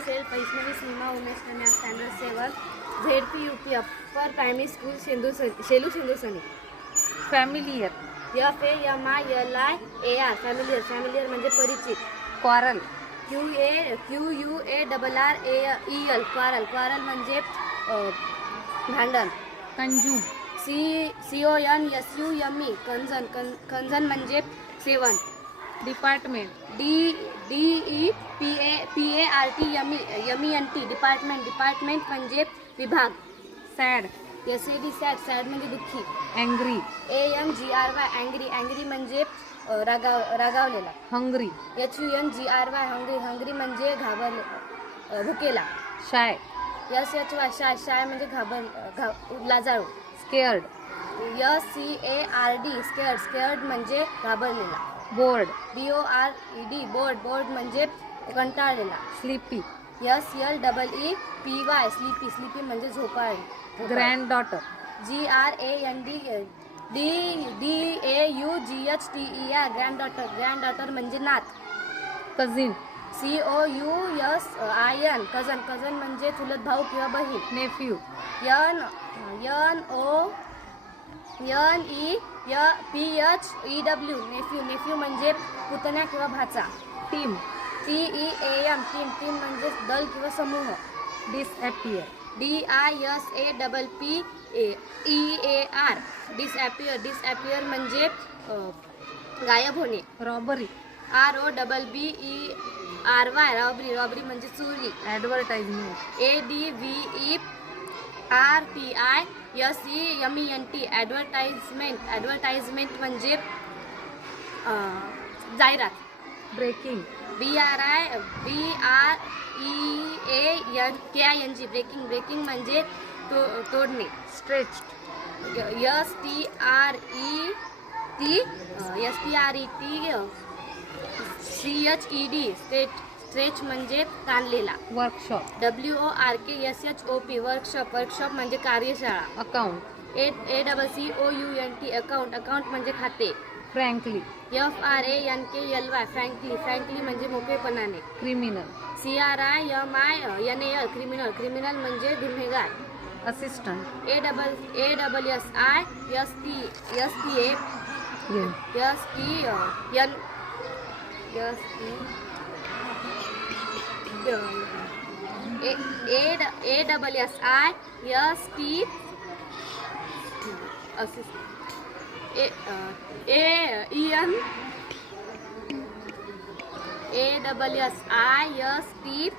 myself Vaishnavi Seema Umesh Kanya Standard 7 ZPUP Upper Primary School Shelu Sindhu Sani. Familiar. FAMILIAR familiar म्हणजे परिचित. Quarrel. QUARREL quarrel म्हणजे भांडण. Consume. CONSUME कंजन म्हणजे सेवन. Department. DEPART department म्हणजे विभाग. Sad. Sad म्हणजे दुःखी. अँग्री. ANGRY अँग्री म्हणजे रागावलेला. हंग्री. HUNGRY हंग्री म्हणजे भुकेला. शाय. SHY शाय म्हणजे लाजाळू. स्केअर्ड. SCARD म्हणजे घाबरलेला. बोर्ड. BORED बोर्ड म्हणजे कंटाळलेला. स्लीपी. SLEEPY स्लीपी म्हणजे झोपाळू. Granddaughter. GRANDDAUGHTER granddaughter म्हणजे नात. कझिन. COUSIN कझन म्हणजे चुलत भाऊ किंवा बहीण. नेफ्यू. NONEPHEW नेफ्यू म्हणजे पुतण्या किंवा भाचा. टीम. TEAM टीम म्हणजे दल किंवा समूह. डिसॲपियर. DISAPPEAR डिसॲपियर म्हणजे गायब होणे. रॉबरी. ROBBERY रॉबरी म्हणजे चोरी. ॲडव्हर्टाइजमेंट. ADVERTISEMENT ॲडव्हर्टाइजमेंट म्हणजे जाहिरात. ब्रेकिंग. BREAKING ब्रेकिंग म्हणजे तोडणे. स्ट्रेच्ड. STRET स्ट्रेच म्हणजे ताणलेला. वर्कशॉप. WORKSHOP वर्कशॉप म्हणजे कार्यशाळा. अकाउंट. ACCOUNT अकाउंट म्हणजे खाते. फ्रँकली. फ्रँकली म्हणजे मोकळेपणाने. क्रिमिनल. CRIMINAL क्रिमिनल म्हणजे गुन्हेगार. असिस्टंट. ASSIST